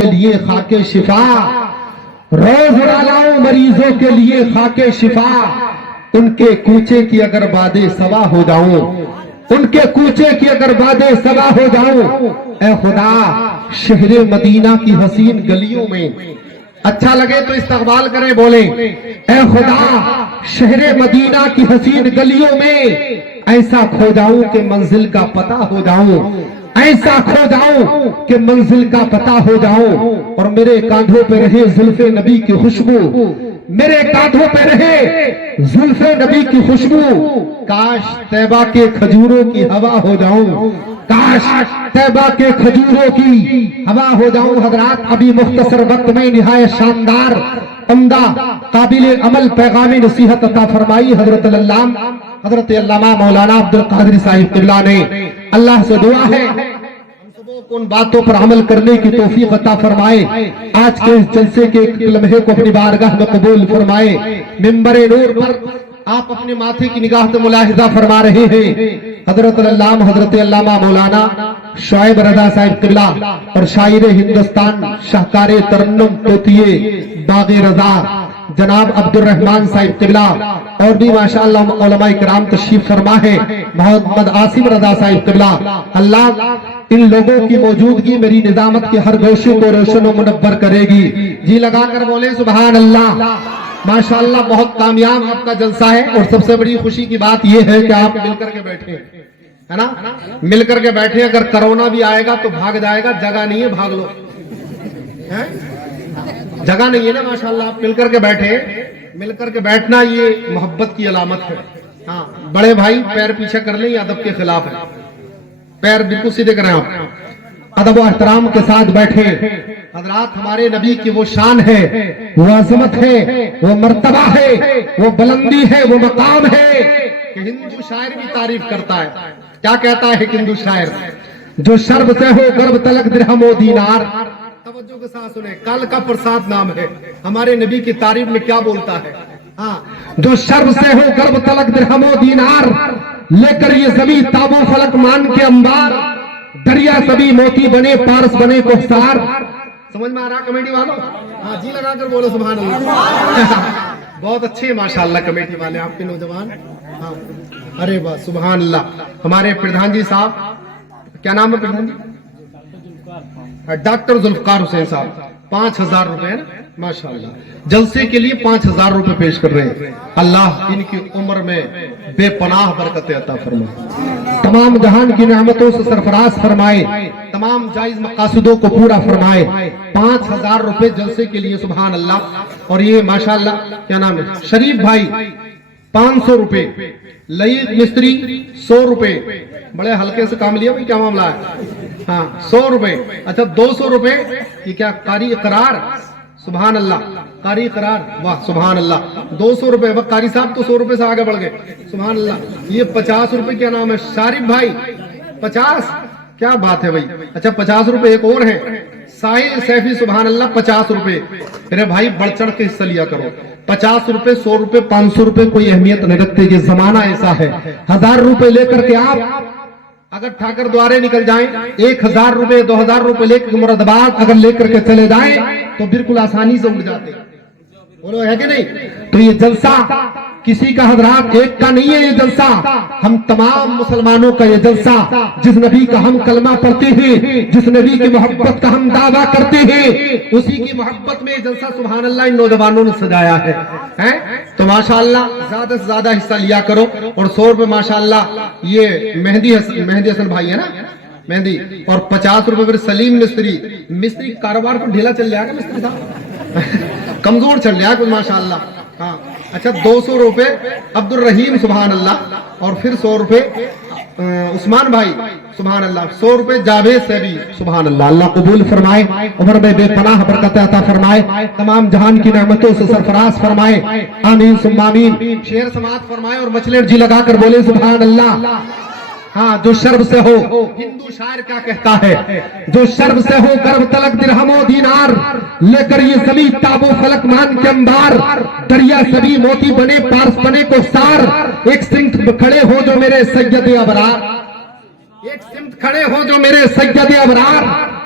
کے لیے خاک شفا، روز ڈالاؤں مریضوں کے لیے خاک شفا، ان کے کوچے کی اگر بادے سوا ہو جاؤں، ان کے کوچے کی اگر بادے سوا ہو جاؤں، اے خدا شہر مدینہ کی حسین گلیوں میں، اچھا لگے تو استقبال کریں، بولیں اے خدا شہر مدینہ کی حسین گلیوں میں ایسا کھو جاؤں کہ منزل کا پتہ ہو جاؤں، ایسا کھو جاؤں کہ منزل کا پتہ ہو جاؤں، اور میرے کاندھوں پہ رہے زلف نبی کی خوشبو، میرے کاندھوں پہ رہے زلف نبی کی خوشبو، کاش طیبہ کے کھجوروں کی ہوا ہو جاؤں، کاش طیبہ کے کھجوروں کی ہوا ہو جاؤں۔ حضرات ابھی مختصر وقت میں نہایت شاندار عمدہ قابل عمل پیغام نصیحت عطا فرمائی حضرت علامہ مولانا عبد القادر صاحب قبلہ نے۔ اللہ سے دعا ہے ہم سبوں کو ان باتوں پر عمل کرنے کی توفیق عطا فرمائے، آج کے اس جلسے کے ایک لمحے کو اپنی بارگاہ میں قبول فرمائے۔ منبر نور پر آپ اپنے ماتھے کی نگاہ سے ملاحظہ فرما رہے ہیں حضرت علامہ مولانا شعیب رضا صاحب قبلہ اور شاعر ہندوستان، شاہکار ترنم توتیے باغ رضا جناب عبد الرحمن صاحب قبلہ، اور بھی ماشاءاللہ علماء کرام تشریف فرما ہے، محمد عاصم رضا صاحب قبلہ۔ اللہ ان لوگوں کی موجودگی میری نظامت کے ہر گوشے کو روشن و منور کرے گی۔ جی لگا کر بولے سبحان اللہ۔ ماشاءاللہ بہت کامیاب آپ کا جلسہ ہے، اور سب سے بڑی خوشی کی بات یہ ہے کہ آپ مل کر کے بیٹھے ہے نا، مل کر کے بیٹھے۔ اگر کرونا بھی آئے گا تو بھاگ جائے گا، جگہ نہیں ہے بھاگ لو، جگہ نہیں ہے نا، ماشاءاللہ آپ مل کر کے بیٹھے۔ مل کر کے بیٹھنا یہ محبت کی علامت ہے۔ ہاں بڑے بھائی پیر پیچھے کر لیں، یہ ادب کے خلاف ہے، پیر بالکل سیدھے کریں آپ، ادب و احترام کے ساتھ بیٹھے۔ حضرات ہمارے نبی کی وہ شان ہے، وہ عظمت ہے، وہ مرتبہ ہے، وہ بلندی ہے، وہ مقام ہے کہ ہندو شاعر بھی تعریف کرتا ہے۔ کیا کہتا ہے ہندو شاعر؟ جو شرب سے ہو گرب تلک درہم و دینار، توجہ کے ساتھ سنیں، کل کا پرساد نام ہے، ہمارے نبی کی تعریف میں کیا بولتا ہے؟ ہاں جو شرب سے ہو گرب تلک درہم و دینار، لے کر یہ زمین تابو فلک مان کے انبار، دریا سبھی موتی بنے پارس بنے کوہسار۔ سمجھ میں آ رہا کمیٹی والوں؟ ہاں جی لگا کر بولو سبحان اللہ۔ بہت اچھے ماشاءاللہ کمیٹی والے آپ کے نوجوان۔ ہاں ارے واہ سبحان اللہ۔ ہمارے پردھان جی صاحب، کیا نام ہے پردھان جی؟ ڈاکٹر ذوالفقار حسین صاحب، 5000 روپے ماشاءاللہ جلسے کے لیے 5000 روپے پیش کر رہے ہیں۔ اللہ ان کی عمر میں بے پناہ برکت عطا فرمائے، تمام جہان کی نعمتوں سے سرفراز فرمائے، تمام جائز مقاصدوں کو پورا فرمائے۔ 5000 روپے جلسے کے لیے سبحان اللہ۔ اور یہ ماشاءاللہ کیا نام ہے؟ شریف بھائی 500 روپے، لئیق مستری 100 روپے، بڑے ہلکے سے کام لیا بھائی، کیا معاملہ ہے؟ ہاں 100 روپے، اچھا 200 روپے، یہ کیا قاری اقرار؟ سبحان اللہ، قاری اقرار، واہ سبحان اللہ۔ 200 روپے، وہ قاری صاحب تو 100 روپے سے آگے بڑھ گئے، سبحان اللہ۔ یہ 50 روپے، کیا نام ہے؟ شارف بھائی 50، کیا بات ہے بھائی، اچھا 50 روپے۔ ایک اور ہے ساحل سیفی سبحان اللہ 50 روپے۔ میرے بھائی بڑھ چڑھ کے حصہ لیا کرو، 50 روپے 100 روپے 500 روپے کوئی اہمیت نہیں رکھتے، یہ زمانہ ایسا ہے۔ 1000 روپے لے کر کے آپ اگر ٹھاکر دوارے نکل جائیں، 1000 روپے 2000 روپے لے کر مرادآباد اگر لے کر کے چلے جائیں تو بالکل آسانی سے اٹھ جاتے، بولو ہے کہ نہیں؟ تو یہ جلسہ کسی کا حضرات ایک کا نہیں ہے، یہ جلسہ ہم تمام مسلمانوں کا، یہ جلسہ جس نبی کا ہم کلمہ پڑھتے ہیں، جس نبی کی محبت کا ہم دعویٰ کرتے ہیں، اسی کی محبت میں یہ جلسہ سبحان اللہ ان نوجوانوں نے سجایا ہے۔ تو ماشاءاللہ زیادہ سے زیادہ حصہ لیا کرو۔ اور 100 روپے ماشاءاللہ یہ مہندی حسن بھائی ہے نا، مہندی، اور 50 روپے پھر سلیم مستری کاروبار کو ڈھیلا چل جائے گا، مستری صاحب کمزور چل جائے گا ماشاءاللہ۔ ہاں اچھا 200 روپے عبد الرحیم سبحان اللہ، اور پھر 100 روپے عثمان بھائی سبحان اللہ، 100 روپے جاوید سے بھی سبحان اللہ۔ اللہ قبول فرمائے، عمر میں بے پناہ برکت عطا فرمائے، تمام جہان کی نعمتوں سے سرفراز فرمائے، آمین ثم آمین۔ شعر سماعت فرمائے اور مچلے جی لگا کر بولے سبحان اللہ۔ ہاں جو شرب سے ہو، ہندو شاعر کیا کہتا ہے؟ جو شرب سے ہو گرب تلک درہم و دینار، لے کر یہ زمین تابو فلک مان کے انبار، دریا سبھی موتی بنے پارس بنے کوہسار، ایک سمت کھڑے ہو جو میرے سید ابرار، ایک سمت کھڑے ہو جو میرے سید ابرار،